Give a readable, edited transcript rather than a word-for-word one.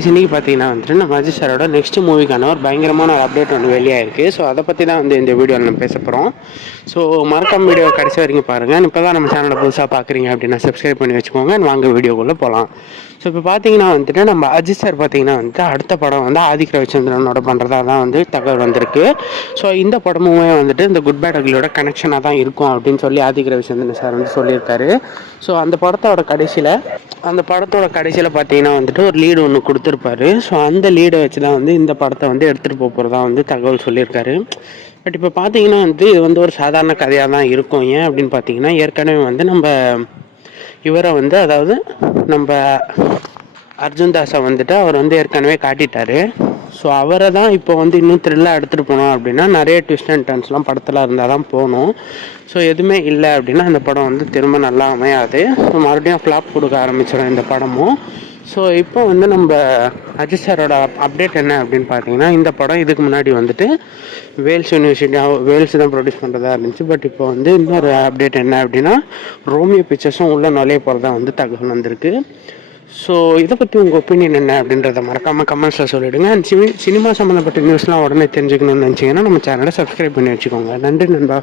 இன்னைக்கு பார்த்தீங்கன்னா வந்துட்டு நம்ம அஜித் சாரோட நெக்ஸ்ட் மூவிக்கான ஒரு பயங்கரமான ஒரு அப்டேட் ஒன்று வெளியாயிருக்கு. ஸோ அதை பற்றி தான் வந்து இந்த வீடியோவில் நம்ம பேச போகிறோம். ஸோ மறக்காம வீடியோ கடைசி வரைக்கும் பாருங்கள். இப்போ தான் நம்ம சேனலை புதுசாக பார்க்குறீங்க அப்படின்னா சப்ஸ்கிரைப் பண்ணி வச்சுக்கோங்க. வாங்க வீடியோக்குள்ளே போகலாம். ஸோ இப்போ பார்த்தீங்கன்னா வந்துட்டு நம்ம அஜித் சார் பார்த்தீங்கன்னா வந்துட்டு அடுத்த படம் வந்து ஆதிக் ரவிச்சந்திரனோட பண்ணுறதா தான் வந்து தகவல் வந்திருக்கு. ஸோ இந்த படமுமே வந்துட்டு இந்த குட் பேட் அகிலோட கனெக்ஷனாக தான் இருக்கும் அப்படின்னு சொல்லி ஆதிக் ரவிச்சந்திரன் சார் வந்து சொல்லியிருக்காரு. ஸோ அந்த படத்தோட கடைசியில் பார்த்தீங்கன்னா வந்துட்டு ஒரு லீடு ஒன்று கொடுத்துருப்பாரு. ஸோ அந்த லீடை வச்சு தான் வந்து இந்த படத்தை வந்து எடுத்துகிட்டு போகிறதா வந்து தகவல் சொல்லியிருக்காரு. பட் இப்போ பார்த்தீங்கன்னா வந்து இது வந்து ஒரு சாதாரண கதையாக தான் இருக்கும். ஏன் அப்படின்னு பார்த்தீங்கன்னா ஏற்கனவே வந்து நம்ம இவரை வந்து அதாவது நம்ம அர்ஜுன் தாஸை வந்துட்டு அவர் வந்து ஏற்கனவே காட்டிட்டாரு. ஸோ அவரை தான் இப்போ வந்து இன்னும் த்ரில்லாக எடுத்துகிட்டு போனோம் அப்படின்னா நிறைய ட்விஸ்ட் அண்ட் டர்ன்ஸ்லாம் படத்தில் இருந்தால் தான் போகணும். ஸோ எதுவுமே இல்லை அப்படின்னா அந்த படம் வந்து திரும்ப நல்லா அமையாது. ஸோ மறுபடியும் ஃப்ளாப் கொடுக்க ஆரம்பிச்சிடும் இந்த படமும். ஸோ இப்போ வந்து நம்ம அஜித் சாரோட அப்டேட் என்ன அப்படின்னு பார்த்தீங்கன்னா இந்த படம் இதுக்கு முன்னாடி வந்துட்டு வேல்ஸ் தான் ப்ரொடியூஸ் பண்ணுறதா இருந்துச்சு. பட் இப்போ வந்து இன்னொரு அப்டேட் என்ன அப்படின்னா ரோமியோ பிக்சர்ஸும் உள்ள நுழைய போகிறதா வந்து தகவல் வந்திருக்கு. ஸோ இதை பற்றி உங்கள் ஒப்பீனியன் என்ன அப்படின்றத மறக்காமல் கமெண்ட்ஸில் சொல்லிவிடுங்க. அண்ட் சினிமா சம்மந்தப்பட்ட நியூஸ்லாம் உடனே தெரிஞ்சுக்கணும்னு நினச்சிங்கன்னா நம்ம சேனலை சப்ஸ்கிரைப் பண்ணி வச்சுக்கோங்க. நன்றி நண்பா.